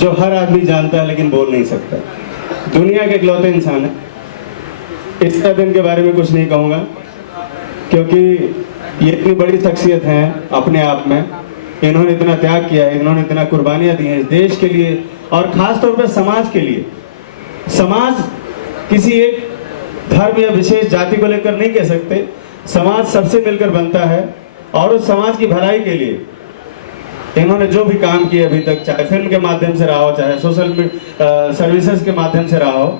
जो हर आदमी जानता है लेकिन बोल नहीं सकता। दुनिया के इकलौते इंसान है। इसका दिन के बारे में कुछ नहीं कहूँगा क्योंकि ये इतनी बड़ी शख्सियत हैं अपने आप में। इन्होंने इतना त्याग किया है, इन्होंने इतना कुर्बानियाँ दी हैं इस देश के लिए और ख़ास तौर पर समाज के लिए। समाज किसी एक धर्म या विशेष जाति को लेकर नहीं कह सकते, समाज सबसे मिलकर बनता है और उस समाज की भलाई के लिए इन्होंने जो भी काम किए अभी तक, चाहे फिल्म के माध्यम से रहा हो, चाहे सोशल सर्विसेज के माध्यम से रहा हो,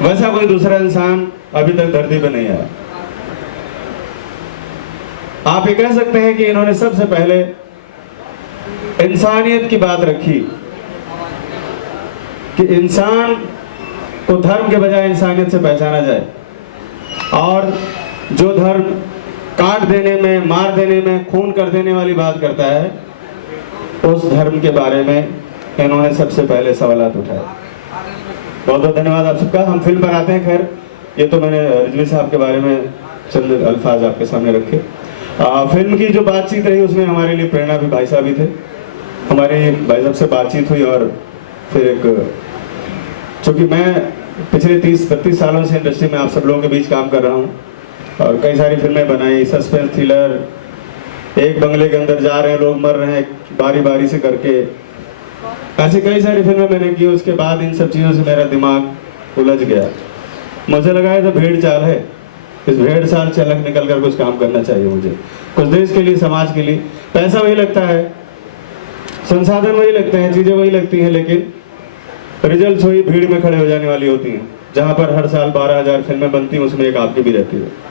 वैसा कोई दूसरा इंसान अभी तक धरती पर नहीं आया। आप ये कह सकते हैं कि इन्होंने सबसे पहले इंसानियत की बात रखी कि इंसान को धर्म के बजाय इंसानियत से पहचाना जाए और जो धर्म काट देने में, मार देने में, खून कर देने वाली बात करता है, उस धर्म के बारे में इन्होंने सबसे पहले सवालात उठाए। बहुत बहुत धन्यवाद आप सबका। हम फिल्म पर आते हैं। खैर, ये तो मैंने रिजवी साहब के बारे में चंद अल्फाज आपके सामने रखे। फिल्म की जो बातचीत रही उसमें हमारे लिए प्रेरणा भी भाई साहब ही थे। हमारे भाई साहब से बातचीत हुई और फिर चूँकि मैं पिछले 30-32 सालों से इंडस्ट्री में आप सब लोगों के बीच काम कर रहा हूँ और कई सारी फिल्में बनाई, सस्पेंस थ्रिलर, एक बंगले के अंदर जा रहे हैं लोग, मर रहे हैं बारी बारी से करके, ऐसी कई सारी फिल्में मैंने की। उसके बाद इन सब चीज़ों से मेरा दिमाग उलझ गया। मुझे लगा ये तो भेड़ चाल है, इस भेड़ चाल से अलग निकल कर कुछ काम करना चाहिए मुझे, कुछ देश के लिए, समाज के लिए। पैसा वही लगता है, संसाधन वही लगते हैं, चीज़ें वही लगती हैं, लेकिन रिजल्ट वही भीड़ में खड़े हो जाने वाली होती हैं। जहाँ पर हर साल 12,000 फिल्में बनती हैं, उसमें एक आपकी भी रहती है।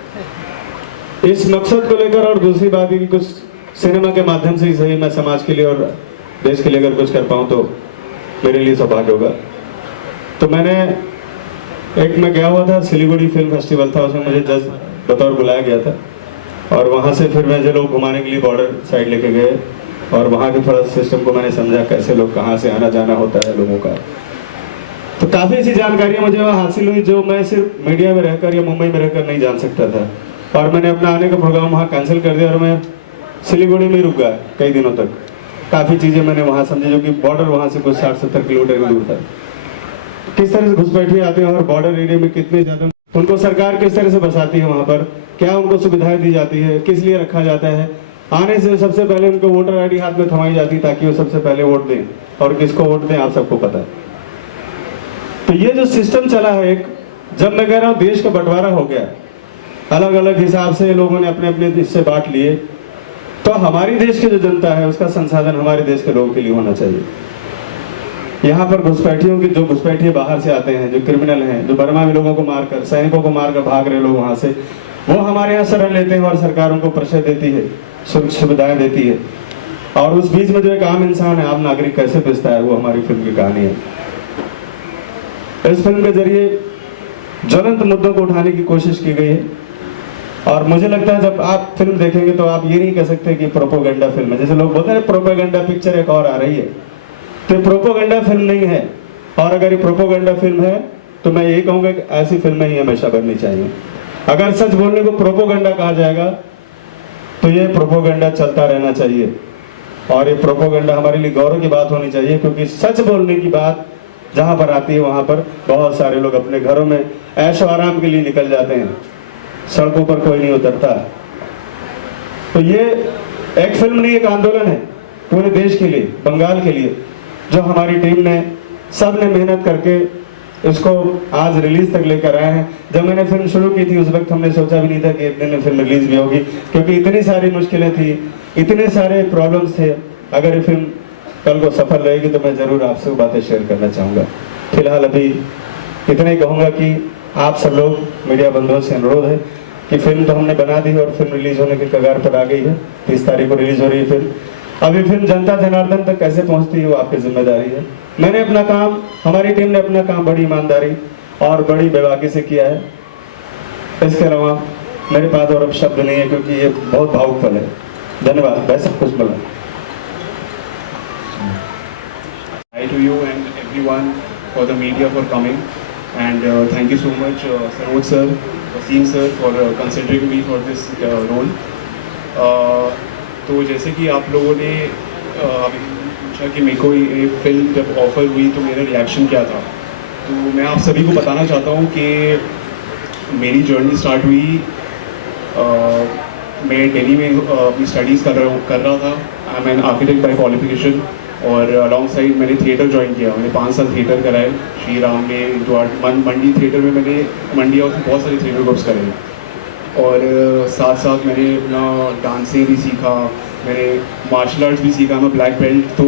इस मकसद को लेकर और दूसरी बात है कि कुछ सिनेमा के माध्यम से ही सही मैं समाज के लिए और देश के लिए अगर कुछ कर पाऊँ तो मेरे लिए सौभाग्य होगा। तो मैं गया हुआ था, सिलीगुड़ी फिल्म फेस्टिवल था, उसमें मुझे जज बतौर बुलाया गया था और वहाँ से फिर मुझे लोग घुमाने के लिए बॉर्डर साइड लेके गए और वहाँ के थोड़ा सिस्टम को मैंने समझा, कैसे लोग कहाँ से आना जाना होता है लोगों का। तो काफ़ी ऐसी जानकारियाँ मुझे वहाँ हासिल हुई जो मैं सिर्फ मीडिया में रहकर या मुंबई में रहकर नहीं जान सकता था। और मैंने अपना आने का प्रोग्राम वहाँ कैंसिल कर दिया और मैं सिलीगुड़ी में रुक गया कई दिनों तक। काफ़ी चीज़ें मैंने वहाँ समझी, जो कि बॉर्डर वहाँ से कुछ 60-70 किलोमीटर दूर था। किस तरह से घुसपैठिए आते हैं और बॉर्डर एरिया में कितने ज़्यादा उनको सरकार किस तरह से बसाती है, वहाँ पर क्या उनको सुविधाएं दी जाती है, किस लिए रखा जाता है। आने से सबसे पहले उनको वोटर आईडी हाथ में थमाई जाती ताकि वो सबसे पहले वोट दें, और किसको वोट दें आप सबको पता है। तो ये जो सिस्टम चला है, एक जब मैं कह रहा हूँ देश का बंटवारा हो गया, अलग अलग हिसाब से लोगों ने अपने अपने हिस्से बांट लिए, तो हमारी देश की जो जनता है उसका संसाधन हमारे देश के लोगों के लिए होना चाहिए। यहाँ पर घुसपैठियों की जो घुसपैठिए बाहर से आते हैं, जो क्रिमिनल हैं, जो बर्मा में लोगों को मारकर, सैनिकों को मारकर भाग रहे लोग वहाँ से, वो हमारे यहाँ शरण लेते हैं और सरकार उनको परिषद देती है, सुविधाएं देती है। और उस बीच में जो एक आम इंसान है, आम नागरिक कैसे पिसता है, वो हमारी फिल्म की कहानी है। इस फिल्म के जरिए ज्वलंत मुद्दों को उठाने की कोशिश की गई है और मुझे लगता है जब आप फिल्म देखेंगे तो आप ये नहीं कह सकते कि प्रोपोगेंडा फिल्म है। जैसे लोग बोलते हैं प्रोपोगेंडा पिक्चर एक और आ रही है, तो प्रोपोगेंडा फिल्म नहीं है। और अगर ये प्रोपोगेंडा फिल्म है तो मैं यही कहूँगा कि ऐसी फिल्में ही हमेशा बननी चाहिए। अगर सच बोलने को प्रोपोगेंडा कहा जाएगा तो ये प्रोपोगेंडा चलता रहना चाहिए और ये प्रोपोगेंडा हमारे लिए गौरव की बात होनी चाहिए, क्योंकि सच बोलने की बात जहाँ पर आती है वहाँ पर बहुत सारे लोग अपने घरों में ऐशो आराम के लिए निकल जाते हैं, सड़कों पर कोई नहीं उतरता। तो ये एक फिल्म नहीं, एक आंदोलन है पूरे देश के लिए, बंगाल के लिए, जो हमारी टीम ने सब ने मेहनत करके इसको आज रिलीज तक लेकर आए हैं। जब मैंने फिल्म शुरू की थी उस वक्त हमने सोचा भी नहीं था कि एक दिन में फिल्म रिलीज भी होगी, क्योंकि इतनी सारी मुश्किलें थी, इतने सारे प्रॉब्लम्स थे। अगर ये फिल्म कल को सफल रहेगी तो मैं ज़रूर आपसे वो बातें शेयर करना चाहूँगा। फिलहाल अभी इतना ही कहूँगा कि आप सब लोग मीडिया बंधुओं से अनुरोध है कि फिल्म तो हमने बना दी है और फिल्म रिलीज होने की कगार पर आ गई है। 30 तारीख को रिलीज हो रही है फिल्म। अभी फिल्म जनता जनार्दन तक कैसे पहुंचती है वो आपकी जिम्मेदारी है। मैंने अपना काम, हमारी टीम ने अपना काम बड़ी ईमानदारी और बड़ी बेबाकी से किया है। इसके अलावा मेरे पास और अब शब्द नहीं है, क्योंकि ये बहुत भावुक पल है। धन्यवाद। भाई सब कुछ बोला। Hi to you and everyone for the media for coming, and thank you so much Saroj sir, Wasim sir for considering me for this role. तो जैसे कि आप लोगों ने पूछा कि मेरे को ये फिल्म जब ऑफ़र हुई तो मेरा रिएक्शन क्या था, तो मैं आप सभी को बताना चाहता हूँ कि मेरी जर्नी स्टार्ट हुई मैं दिल्ली में अपनी स्टडीज़ कर रहा था। I am an architect by qualification और अलॉन्ग साइड मैंने थिएटर ज्वाइन किया। मैंने 5 साल थिएटर करा है श्री राम में, जो मंडी थिएटर में मैंने मंडी हाउस में बहुत सारे थिएटर ग्रुप्स करे हैं। और साथ साथ मैंने अपना डांसिंग भी सीखा, मैंने मार्शल आर्ट्स भी सीखा, मैं ब्लैक बेल्ट। तो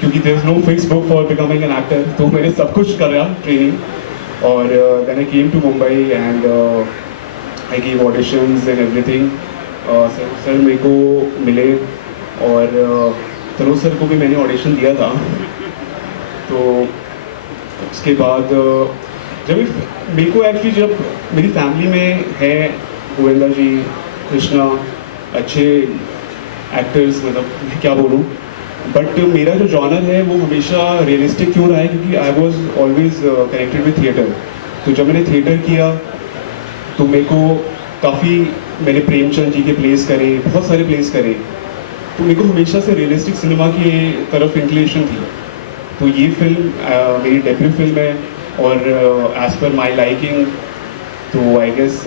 क्योंकि there is no fix book for becoming an actor, तो मैंने सब कुछ करा ट्रेनिंग। और then I came to Mumbai and I give auditions and everything. Sir मेरे को मिले और तनुज सर को भी मैंने ऑडिशन दिया था। तो उसके बाद जब मेरे को एक्चुअली जब मेरी फैमिली में है गोविंदा जी, कृष्णा, अच्छे एक्टर्स, मतलब मैं क्या बोलूँ, बट मेरा जो जॉनर है वो हमेशा रियलिस्टिक क्यों रहा है, क्योंकि I was always connected with theatre. तो जब मैंने थिएटर किया तो मेरे को काफ़ी, मैंने प्रेमचंद जी के प्लेस करे, बहुत सारे प्लेस करे, तो मेरे को हमेशा से रियलिस्टिक सिनेमा की तरफ इंक्लिनेशन थी। तो ये फिल्म मेरी डेब्यू फिल्म है और एज पर माई लाइकिंग, तो I guess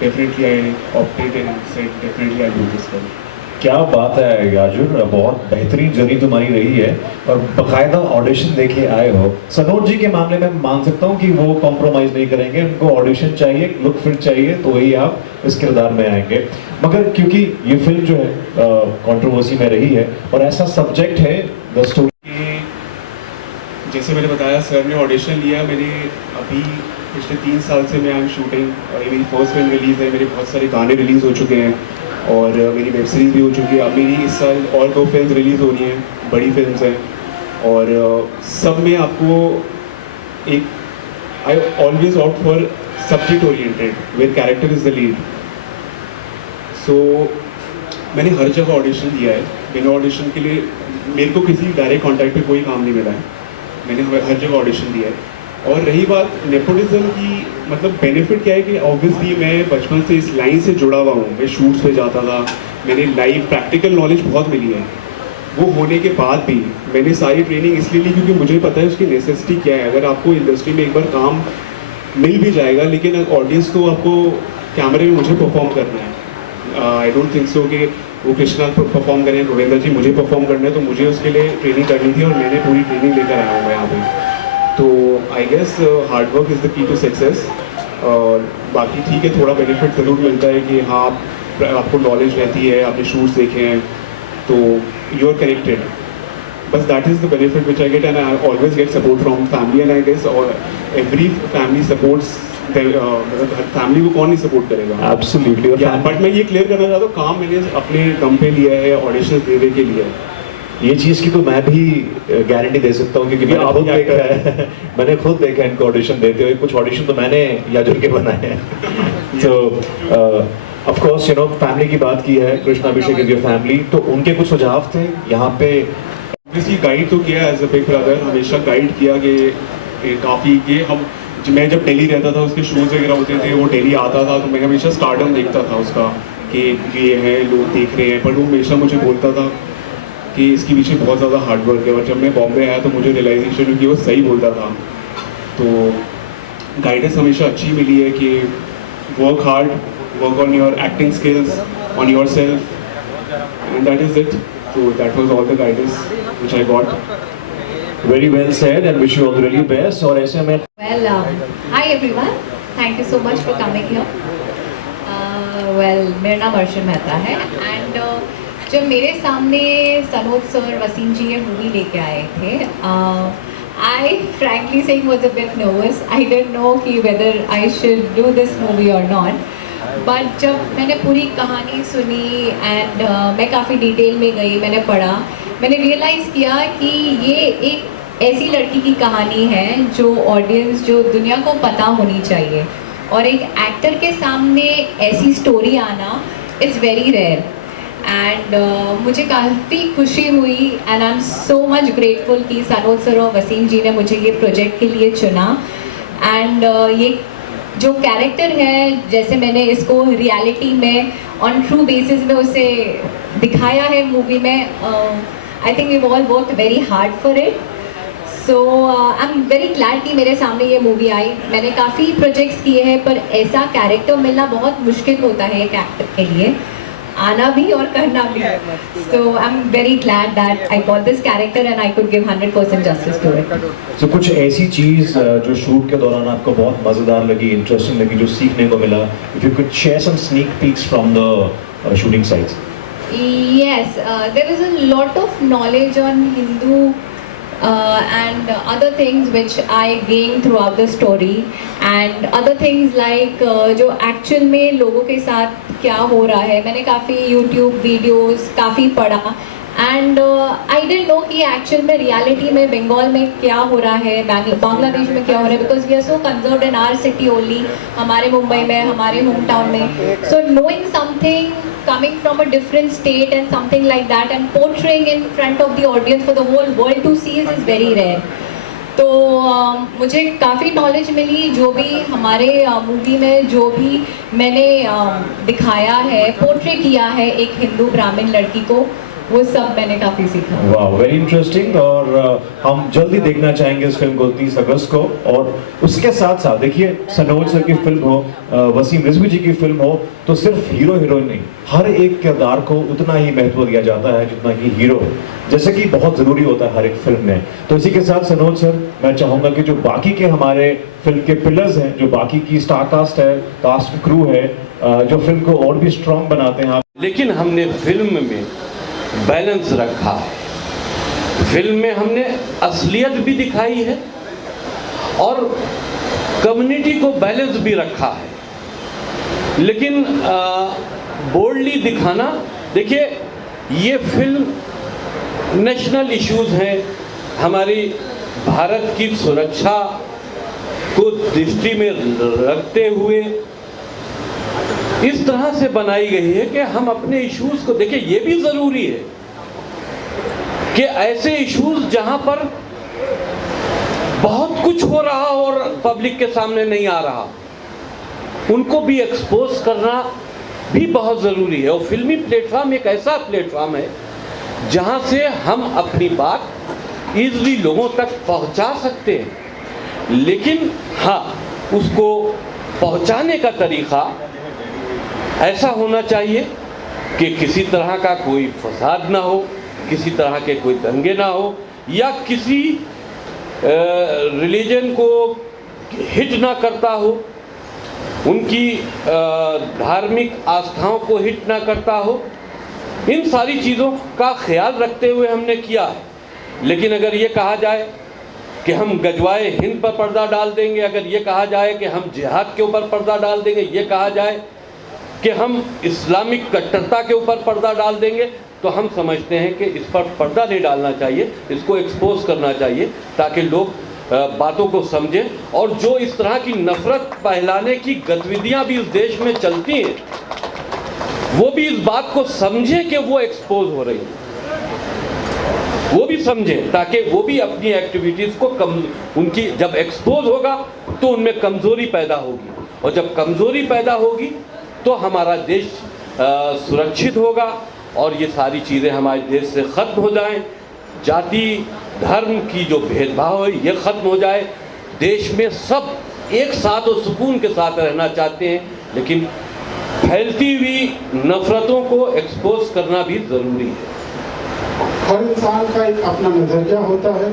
definitely I opted and said definitely I do this film. क्या बात है याजुर, बहुत बेहतरीन जर्नी तुम्हारी रही है और बकायदा ऑडिशन देके आए हो। सनोज जी के मामले में मान सकता हूँ कि वो कॉम्प्रोमाइज़ नहीं करेंगे, उनको ऑडिशन चाहिए, लुक फिट चाहिए, तो वही आप इस किरदार में आएंगे। मगर क्योंकि ये फिल्म जो है कंट्रोवर्सी में रही है और ऐसा सब्जेक्ट है द स्टोरी, जैसे मैंने बताया सर ने ऑडिशन लिया, मैंने अभी पिछले 3 साल से मैं आई एम शूटिंग और ये मेरी फर्स्ट फिल्म रिलीज़ है, मेरे बहुत सारे गाने रिलीज़ हो चुके हैं और मेरी वेब सीरीज़ भी हो चुकी है। अब मेरी इस साल और 2 फिल्म रिलीज़ हो रही हैं, बड़ी फिल्म हैं और सब में आपको एक I always opt for subject oriented with character is the lead. So मैंने हर जगह ऑडिशन दिया है, बिना ऑडिशन के लिए मेरे को किसी डायरेक्ट कॉन्टैक्ट पे कोई काम नहीं मिला है, मैंने हर जगह ऑडिशन दिया है। और रही बात नेपोटिज्म की, मतलब बेनिफिट क्या है कि ऑब्वियसली मैं बचपन से इस लाइन से जुड़ा हुआ हूँ, मैं शूट्स पे जाता था, मैंने लाइव प्रैक्टिकल नॉलेज बहुत मिली है। वो होने के बाद भी मैंने सारी ट्रेनिंग इसलिए ली क्योंकि मुझे पता है उसकी नेसेसिटी क्या है। अगर आपको इंडस्ट्री में एक बार काम मिल भी जाएगा, लेकिन ऑडियंस तो आपको कैमरे में मुझे परफॉर्म करना है। आई डोंट थिंक सो कि वो कृष्णा परफॉर्म करें, गोविंदा जी मुझे परफॉर्म करना है, तो मुझे उसके लिए ट्रेनिंग करनी थी और मैंने पूरी ट्रेनिंग लेकर आया हूँ मैं यहाँ पे। तो I guess hard work is the key to success. और बाकी ठीक है, थोड़ा बेनिफिट ज़रूर मिलता है कि हाँ आपको नॉलेज रहती है, आपने शूट्स देखे हैं, तो यू आर कनेक्टेड, बस that is the benefit which I get and I always get support from family and I guess और एवरी फैमिली सपोर्ट्स। फैमिली को कौन नहीं सपोर्ट करेगा? एब्सोल्युटली। बट मैं ये क्लियर करना चाहता हूँ, काम मैंने अपने दम पे लिया है, ऑडिशन देने के लिए। ये चीज़ की तो मैं भी गारंटी दे सकता हूँ क्योंकि मैंने खुद देखा है मैंने खुद देखा है इनको ऑडिशन देते हुए। कुछ ऑडिशन तो मैंने याजुर के बनाए हैं। तो of course you know family की बात की है, Krishna Abhishek is your family, तो उनके कुछ सुझाव थे यहाँ पे? ऑब्वियसली गाइड तो किया एज अ बिग ब्रदर, हमेशा गाइड किया कि काफ़ी कि हम, मैं जब दिल्ली रहता था उसके शोज़ वगैरह होते थे, वो दिल्ली आता था तो मैं हमेशा स्टारडम देखता था उसका कि ये है, लोग देख रहे हैं, पर वो हमेशा मुझे बोलता था कि इसके पीछे बहुत ज़्यादा हार्डवर्क है। और जब मैं बॉम्बे आया तो मुझे रियलाइजेशन हुई कि वो सही बोलता था। तो गाइडेंस हमेशा अच्छी मिली है कि work hard, work on your acting skills, on your self, and that is it. So that was all the guidance which I got. Very well said and wish you all the very best. और ऐसे में Well, hi everyone. Thank you so much for coming here. Well, मेरा नाम अर्शन मेहता है and जब मेरे सामने Sanoj sir, Wasim जी ये मूवी लेके आए थे, I frankly saying was a bit nervous. I didn't know कि whether I should do this movie or not. But जब मैंने पूरी कहानी सुनी एंड मैं काफ़ी डिटेल में गई, मैंने पढ़ा, मैंने रियलाइज़ किया कि ये एक ऐसी लड़की की कहानी है जो ऑडियंस, जो दुनिया को पता होनी चाहिए। और एक एक्टर के सामने ऐसी स्टोरी आना इज़ वेरी रेयर एंड मुझे काफ़ी खुशी हुई and I am so much grateful कि सनोज सर और वसीम जी ने मुझे ये प्रोजेक्ट के लिए चुना। एंड ये जो कैरेक्टर है, जैसे मैंने इसको रियलिटी में ऑन ट्रू बेसिस में उसे दिखाया है मूवी में, I think we've all worked very hard for it. So I'm very glad कि मेरे सामने ये मूवी आई. मैंने काफ़ी प्रोजेक्ट्स किए हैं पर ऐसा कैरेक्टर मिलना बहुत मुश्किल होता है एक एक्टर के लिए, आना भी और करना भी. So I'm very glad that I got this character and I could give 100% justice to it. So कुछ ऐसी चीज़ जो शूट के दौरान आपको बहुत मज़ेदार लगी, इंटरेस्टिंग लगी, जो सीखने को मिला. If you could share some sneak peeks from the shooting sites. Yes, there is a lot of knowledge on Hindu and other things which I gained throughout the story, and other things like जो actual में लोगों के साथ क्या हो रहा है. मैंने काफ़ी YouTube वीडियोस काफ़ी पढ़ा एंड आई डिडंट नो कि एक्चुअल में रियलिटी में बंगाल में क्या हो रहा है, बांग्लादेश में क्या हो रहा है, because we are so conserved in our city only, हमारे मुंबई में, हमारे होम टाउन में. So knowing something coming from a different state and something like that and portraying in front of the audience for the whole world to see is very rare. तो मुझे काफ़ी knowledge मिली. जो भी हमारे movie में जो भी मैंने दिखाया है, पोर्ट्रे किया है एक हिंदू ब्राह्मण लड़की को, वो सब मैंने काफ़ी सीखा. वाह, वेरी इंटरेस्टिंग. और हम जल्दी देखना चाहेंगे इस फिल्म को 30 अगस्त को. और उसके साथ साथ देखिए, सनोज सर की फिल्म हो, वसीम रिजवी जी की फिल्म हो, तो सिर्फ हीरो हीरोइन नहीं, हर एक किरदार को उतना ही महत्व दिया जाता है जितना कि हीरो, जैसे कि बहुत ज़रूरी होता है हर एक फिल्म में. तो इसी के साथ सनोज सर, मैं चाहूँगा कि जो बाकी के हमारे फिल्म के पिलर्स हैं, जो बाकी की स्टार कास्ट है, कास्ट क्रू है, जो फिल्म को और भी स्ट्रॉन्ग बनाते हैं. लेकिन हमने फिल्म में बैलेंस रखा है. फिल्म में हमने असलियत भी दिखाई है और कम्युनिटी को बैलेंस भी रखा है. लेकिन बोल्डली दिखाना, देखिए ये फिल्म नेशनल इश्यूज हैं, हमारी भारत की सुरक्षा को दृष्टि में रखते हुए इस तरह से बनाई गई है कि हम अपने इश्यूज को देखिए. ये भी जरूरी है कि ऐसे इश्यूज जहां पर बहुत कुछ हो रहा और पब्लिक के सामने नहीं आ रहा, उनको भी एक्सपोज करना भी बहुत ज़रूरी है. और फिल्मी प्लेटफॉर्म एक ऐसा प्लेटफॉर्म है जहां से हम अपनी बात ईज़िली लोगों तक पहुंचा सकते हैं. लेकिन हाँ, उसको पहुंचाने का तरीक़ा ऐसा होना चाहिए कि किसी तरह का कोई फसाद ना हो, किसी तरह के कोई दंगे ना हो, या किसी रिलीजन को हिट ना करता हो, उनकी धार्मिक आस्थाओं को हिट ना करता हो. इन सारी चीज़ों का ख्याल रखते हुए हमने किया है. लेकिन अगर ये कहा जाए कि हम गजवाए हिंद पर पर्दा डाल देंगे, अगर ये कहा जाए कि हम जिहाद के ऊपर पर्दा डाल देंगे, ये कहा जाए कि हम इस्लामिक कट्टरता के ऊपर पर्दा डाल देंगे, तो हम समझते हैं कि इस पर पर्दा नहीं डालना चाहिए, इसको एक्सपोज करना चाहिए ताकि लोग बातों को समझें. और जो इस तरह की नफरत फैलाने की गतिविधियां भी इस देश में चलती हैं, वो भी इस बात को समझें कि वो एक्सपोज हो रही है, वो भी समझें, ताकि वो भी अपनी एक्टिविटीज़ को उनकी जब एक्सपोज होगा तो उनमें कमज़ोरी पैदा होगी, और जब कमज़ोरी पैदा होगी तो हमारा देश सुरक्षित होगा और ये सारी चीज़ें हमारे देश से ख़त्म हो जाएं. जाति धर्म की जो भेदभाव है ये ख़त्म हो जाए. देश में सब एक साथ और सुकून के साथ रहना चाहते हैं, लेकिन फैलती हुई नफ़रतों को एक्सपोज करना भी ज़रूरी है. हर इंसान का एक अपना नज़रिया होता है,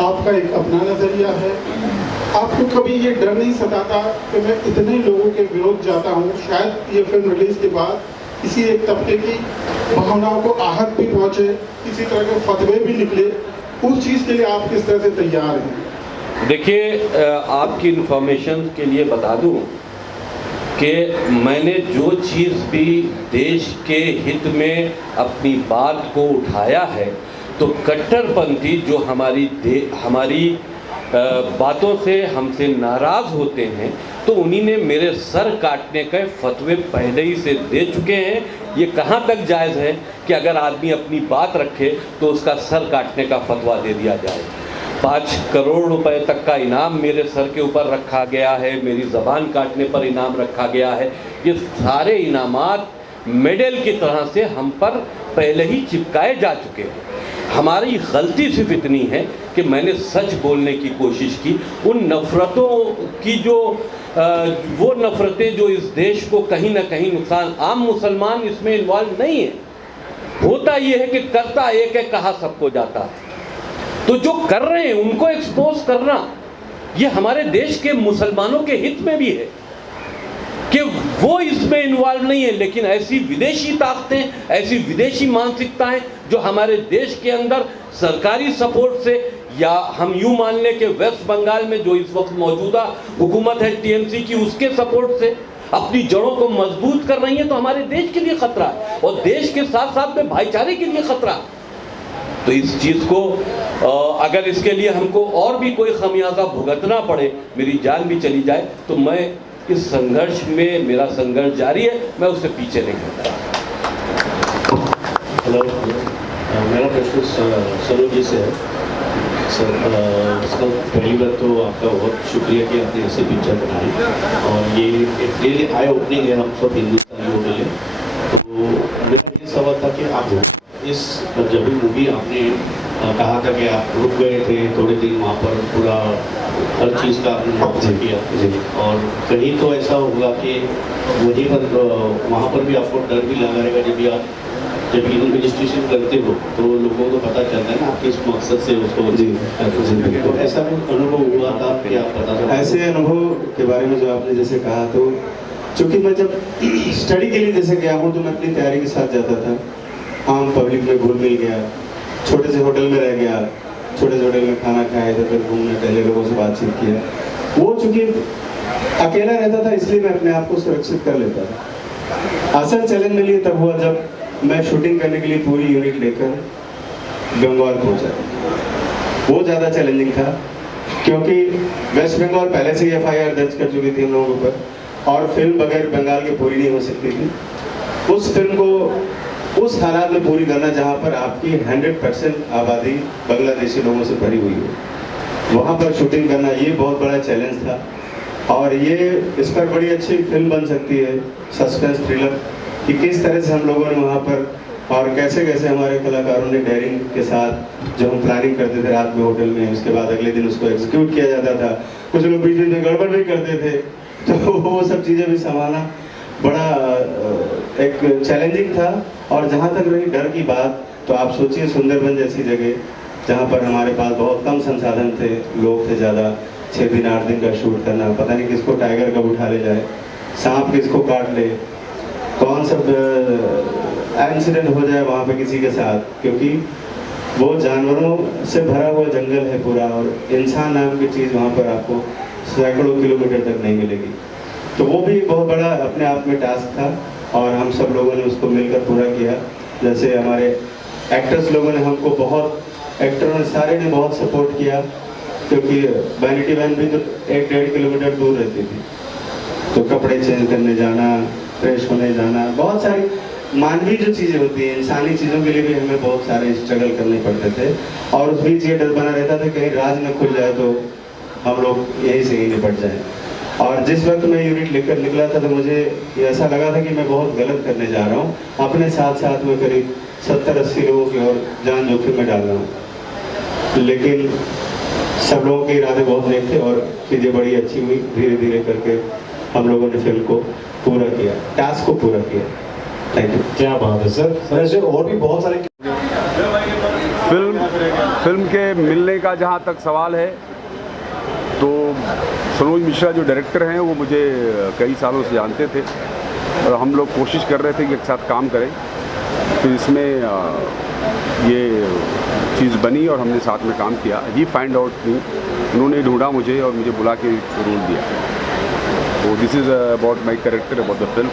आपका एक अपना नज़रिया है. आपको कभी ये डर नहीं सताता कि मैं इतने लोगों के विरोध जाता हूँ, शायद ये फिल्म रिलीज़ के बाद किसी एक तबके की भावनाओं को आहत भी पहुँचे, किसी तरह के फतवे भी निकले, उस चीज़ के लिए आप किस तरह से तैयार हैं? देखिए, आपकी इन्फॉर्मेशन के लिए बता दूं कि मैंने जो चीज़ भी देश के हित में अपनी बात को उठाया है, तो कट्टरपंथी जो हमारी बातों से हमसे नाराज़ होते हैं, तो उन्हीं ने मेरे सर काटने के फतवे पहले ही से दे चुके हैं. ये कहाँ तक जायज़ है कि अगर आदमी अपनी बात रखे तो उसका सर काटने का फतवा दे दिया जाए. 5 करोड़ रुपए तक का इनाम मेरे सर के ऊपर रखा गया है, मेरी ज़बान काटने पर इनाम रखा गया है. ये सारे इनामात मेडल की तरह से हम पर पहले ही चिपकाए जा चुके हैं. हमारी गलती सिर्फ इतनी है कि मैंने सच बोलने की कोशिश की। उन नफ़रतों की जो वो नफ़रतें जो इस देश को कहीं ना कहीं नुकसान, आम मुसलमान इसमें इन्वॉल्व नहीं है। होता ये है कि करता एक है, कहा सबको जाता है। तो जो कर रहे हैं उनको एक्सपोज करना ये हमारे देश के मुसलमानों के हित में भी है कि वो इसमें इन्वॉल्व नहीं है। लेकिन ऐसी विदेशी ताकतें, ऐसी विदेशी मानसिकताएं जो हमारे देश के अंदर सरकारी सपोर्ट से, या हम यूं मान लें कि वेस्ट बंगाल में जो इस वक्त मौजूदा हुकूमत है टीएमसी की, उसके सपोर्ट से अपनी जड़ों को मजबूत कर रही है, तो हमारे देश के लिए खतरा है और देश के साथ साथ में भाईचारे के लिए खतरा है। तो इस चीज़ को अगर इसके लिए हमको और भी कोई खमियाजा भुगतना पड़े, मेरी जान भी चली जाए, तो मैं इस संघर्ष में, मेरा संघर्ष जारी है, मैं उससे पीछे नहीं हटता। हेलो, मेरा प्रश्न सनोज जी से है। सर, इसका पहली बात तो आपका बहुत शुक्रिया कि आपने ऐसे पिक्चर बनाई, और ये एक रियली आई ओपनिंग है हम सब हिंदुस्तानियों के लिए। तो मेरा ये सवाल था कि आप इस जब भी मूवी आपने कहा था कि आप रुक गए थे थोड़े दिन वहाँ पर, पूरा हर चीज़ का आपने मुआवजा किया, और कहीं तो ऐसा होगा कि वहीं पर वहाँ पर भी आपको डर भी लगा रहेगा जब इन्वेस्टिगेशन करते हो, तो लोगों को पता चलता है ना आप किस मकसद से उसको। जी, तो ऐसा कुछ अनुभव हुआ था कि आप बता सकते? ऐसे अनुभव के बारे में जो आपने जैसे कहा, तो चूँकि मैं जब स्टडी के लिए जैसे गया हूँ तो मैं अपनी तैयारी के साथ जाता था, आम पब्लिक में घुल मिल गया, छोटे से होटल में रह गया, छोटे से होटल में खाना खाया, इधर उधर घूमने टहले, लोगों से बातचीत किया। वो चूँकि अकेला रहता था इसलिए मैं अपने आप को सुरक्षित कर लेता था। असल चैलेंज मेरे लिए तब हुआ जब मैं शूटिंग करने के लिए पूरी यूनिट लेकर बंगाल पहुंचा। वो ज़्यादा चैलेंजिंग था क्योंकि वेस्ट बंगाल पहले से ही FIR दर्ज कर चुकी थी हम लोगों पर, और फिल्म बगैर बंगाल के पूरी नहीं हो सकती थी। उस फिल्म को उस हालात में पूरी करना जहाँ पर आपकी 100% आबादी बांग्लादेशी लोगों से भरी हुई हो, वहाँ पर शूटिंग करना ये बहुत बड़ा चैलेंज था। और ये इस पर बड़ी अच्छी फिल्म बन सकती है, सस्पेंस थ्रिलर, कि किस तरह से हम लोगों ने वहाँ पर, और कैसे कैसे हमारे कलाकारों ने डेयरिंग के साथ जो हम प्लानिंग करते थे रात में होटल में, उसके बाद अगले दिन उसको एग्जीक्यूट किया जाता था। कुछ लोग बीच में गड़बड़ भी करते थे, तो वो सब चीज़ें भी संभालना बड़ा एक चैलेंजिंग था। और जहाँ तक रही डर की बात, तो आप सोचिए सुंदरबन जैसी जगह जहाँ पर हमारे पास बहुत कम संसाधन थे, लोग थे ज़्यादा, 6 दिन 8 दिन का शूट करना, पता नहीं किसको टाइगर कब उठा ले जाए, सांप किसको काट ले, कौन सा एक्सीडेंट हो जाए वहाँ पे किसी के साथ, क्योंकि वो जानवरों से भरा हुआ जंगल है पूरा, और इंसान नाम की चीज़ वहाँ पर आपको सैकड़ों किलोमीटर तक नहीं मिलेगी। तो वो भी बहुत बड़ा अपने आप में टास्क था, और हम सब लोगों ने उसको मिलकर पूरा किया। जैसे हमारे एक्टर्स लोगों ने हमको बहुत, एक्टरों ने सारे ने बहुत सपोर्ट किया, क्योंकि वैनिटी वैन भी तो 1-1.5 किलोमीटर दूर रहती थी, तो कपड़े चेंज करने जाना, फ्रेश होने जाना, बहुत सारी मानवीय जो चीज़ें होती हैं, इंसानी चीज़ों के लिए भी हमें बहुत सारे स्ट्रगल करने पड़ते थे। और उस बीच ये डर बना रहता था कहीं राज न खुल जाए तो हम लोग यहीं से ही निपट जाएं। और जिस वक्त मैं यूनिट लेकर निकला था तो मुझे ये ऐसा लगा था कि मैं बहुत गलत करने जा रहा हूँ, अपने साथ साथ में करीब 70-80 लोगों की और जान जोखिम में डाल रहा हूँ। लेकिन सब लोगों के इरादे बहुत नेक थे और चीज़ें बड़ी अच्छी हुई। धीरे धीरे करके हम लोगों ने फिल्म को पूरा किया, टास्क को पूरा किया। Thank you. क्या बात है सर। ऐसे और भी बहुत सारे फिल्म के मिलने का जहाँ तक सवाल है, तो सनोज मिश्रा जो डायरेक्टर हैं वो मुझे कई सालों से जानते थे, और हम लोग कोशिश कर रहे थे कि एक साथ काम करें। तो इसमें ये चीज़ बनी और हमने साथ में काम किया। ही फाइंड आउट मी, उन्होंने ढूंढा मुझे और मुझे बुला के रोल दिया। तो this is about my character, about the film.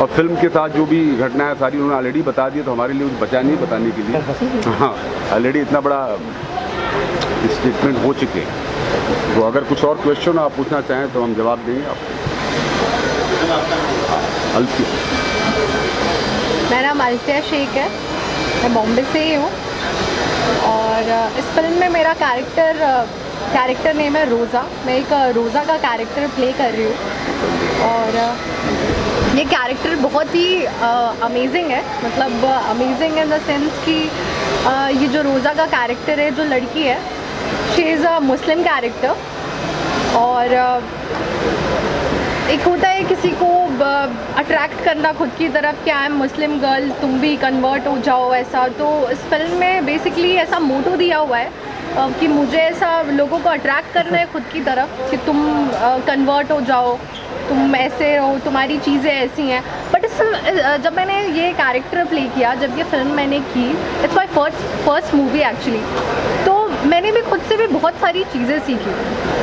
और फिल्म के साथ जो भी घटना है सारी उन्होंने ऑलरेडी बता दी, तो हमारे लिए कुछ बचा नहीं बताने के लिए। हाँ, ऑलरेडी इतना बड़ा स्टेटमेंट हो चुके हैं। तो अगर कुछ और क्वेश्चन आप पूछना चाहें तो हम जवाब देंगे आपको। अल्फिया। मेरा नाम अल्फिया शेख है, मैं बॉम्बे से ही हूँ, और इस फिल्म में मेरा कैरेक्टर नेम है रोज़ा। मैं एक रोज़ा का कैरेक्टर प्ले कर रही हूँ, और ये कैरेक्टर बहुत ही अमेजिंग है। मतलब अमेजिंग इन द सेंस कि ये जो रोज़ा का कैरेक्टर है, जो लड़की है, she is a Muslim character. और एक होता है किसी को अट्रैक्ट करना खुद की तरफ कि आई एम मुस्लिम गर्ल, तुम भी कन्वर्ट हो जाओ, ऐसा। तो इस फिल्म में बेसिकली ऐसा मोटो दिया हुआ है कि मुझे ऐसा लोगों को अट्रैक्ट करना है खुद की तरफ कि तुम कन्वर्ट हो जाओ, तुम ऐसे हो, तुम्हारी चीज़ें ऐसी हैं। बट जब मैंने ये कैरेक्टर प्ले किया, जब ये फिल्म मैंने की, it's my first movie actually, तो मैंने भी खुद से भी बहुत सारी चीज़ें सीखी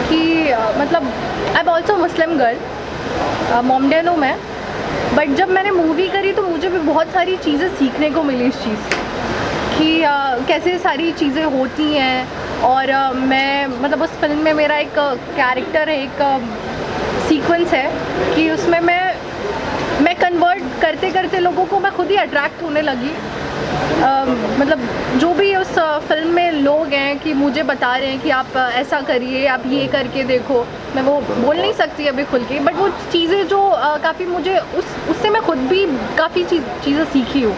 कि मतलब I am also Muslim girl, Mohammedan हूँ मैं। बट जब मैंने मूवी करी तो मुझे भी बहुत सारी चीज़ें सीखने को मिली इस चीज़ कि कैसे सारी चीज़ें होती हैं। और मैं मतलब उस फिल्म में मेरा एक कैरेक्टर है, एक सीक्वेंस है कि उसमें मैं कन्वर्ट करते करते लोगों को मैं खुद ही अट्रैक्ट होने लगी। मतलब जो भी उस फिल्म में लोग हैं कि मुझे बता रहे हैं कि आप ऐसा करिए, आप ये करके देखो, मैं वो बोल नहीं सकती अभी खुल के, बट वो चीज़ें जो काफ़ी मुझे उससे मैं खुद भी काफ़ी चीज़ें सीखी हूँ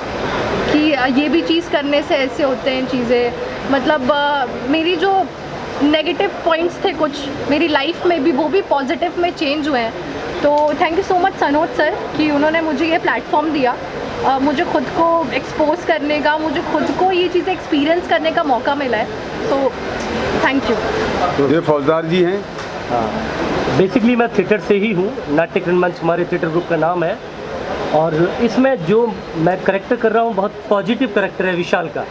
कि ये भी चीज़ करने से ऐसे होते हैं चीज़ें। मतलब मेरी जो नेगेटिव पॉइंट्स थे कुछ मेरी लाइफ में भी, वो भी पॉजिटिव में चेंज हुए हैं। तो thank you so much Sanoj sir कि उन्होंने मुझे ये प्लेटफॉर्म दिया, मुझे खुद को एक्सपोज करने का, मुझे खुद को ये चीज़ें एक्सपीरियंस करने का मौका मिला है। So thank you. ये फौजदार जी हैं। हाँ, बेसिकली मैं थिएटर से ही हूँ, नाट्य रंगमंच हमारे थिएटर ग्रुप का नाम है। और इसमें जो मैं करेक्टर कर रहा हूँ बहुत पॉजिटिव करेक्टर है विशाल का।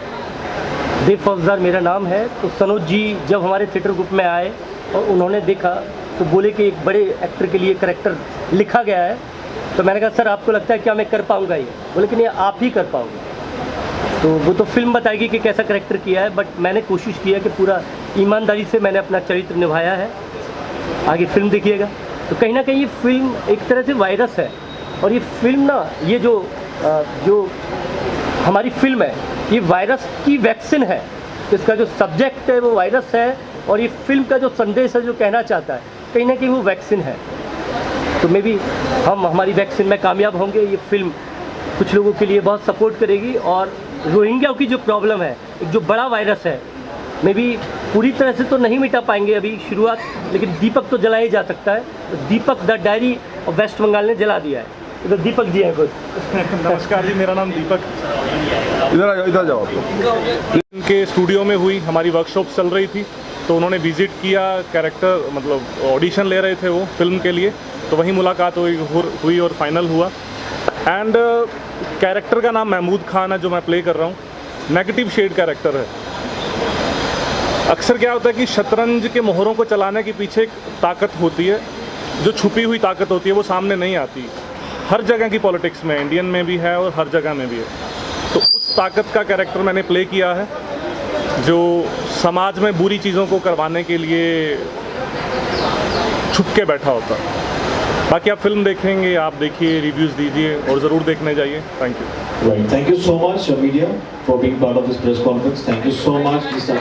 देव फौजदार मेरा नाम है। तो सनोज जी जब हमारे थिएटर ग्रुप में आए और उन्होंने देखा तो बोले कि एक बड़े एक्टर के लिए करेक्टर लिखा गया है। तो मैंने कहा सर आपको लगता है क्या मैं कर पाऊँगा ये? बोले कि नहीं आप ही कर पाओगे। तो वो तो फिल्म बताएगी कि कैसा करेक्टर किया है, बट मैंने कोशिश किया कि पूरा ईमानदारी से मैंने अपना चरित्र निभाया है। आगे फिल्म देखिएगा। तो कहीं ना कहीं ये फिल्म एक तरह से वायरस है। और ये फिल्म ना, ये जो हमारी फिल्म है ये वायरस की वैक्सीन है। इसका जो सब्जेक्ट है वो वायरस है और ये फिल्म का जो संदेश है जो कहना चाहता है कहीं ना कहीं वो वैक्सीन है। तो मे बी हम हमारी वैक्सीन में कामयाब होंगे। ये फिल्म कुछ लोगों के लिए बहुत सपोर्ट करेगी। और रोहिंग्या की जो प्रॉब्लम है, एक जो बड़ा वायरस है, मे बी पूरी तरह से तो नहीं मिटा पाएंगे अभी शुरुआत, लेकिन दीपक तो जलाया जा सकता है। तो Deepak the diary of West Bengal ने जला दिया है। तो दीपक जी हैं कुछ। नमस्कार जी, मेरा नाम दीपक। इधर जाओ। इनके स्टूडियो में हुई हमारी वर्कशॉप चल रही थी, तो उन्होंने विजिट किया, कैरेक्टर मतलब ऑडिशन ले रहे थे वो फिल्म के लिए, तो वहीं मुलाकात हुई और फाइनल हुआ। एंड कैरेक्टर का नाम महमूद खान है जो मैं प्ले कर रहा हूँ। नेगेटिव शेड कैरेक्टर है। अक्सर क्या होता है कि शतरंज के मोहरों को चलाने के पीछे एक ताकत होती है, जो छुपी हुई ताकत होती है, वो सामने नहीं आती। हर जगह की पॉलिटिक्स में, इंडियन में भी है और हर जगह में भी है। तो उस ताकत का कैरेक्टर मैंने प्ले किया है जो समाज में बुरी चीज़ों को करवाने के लिए छुप के बैठा होता है। बाकी आप फिल्म देखेंगे, आप देखिए, रिव्यूज़ दीजिए और ज़रूर देखने जाइए। Thank you. Right. Thank you so much, media, for being part of this press conference. Thank you so much, Mr.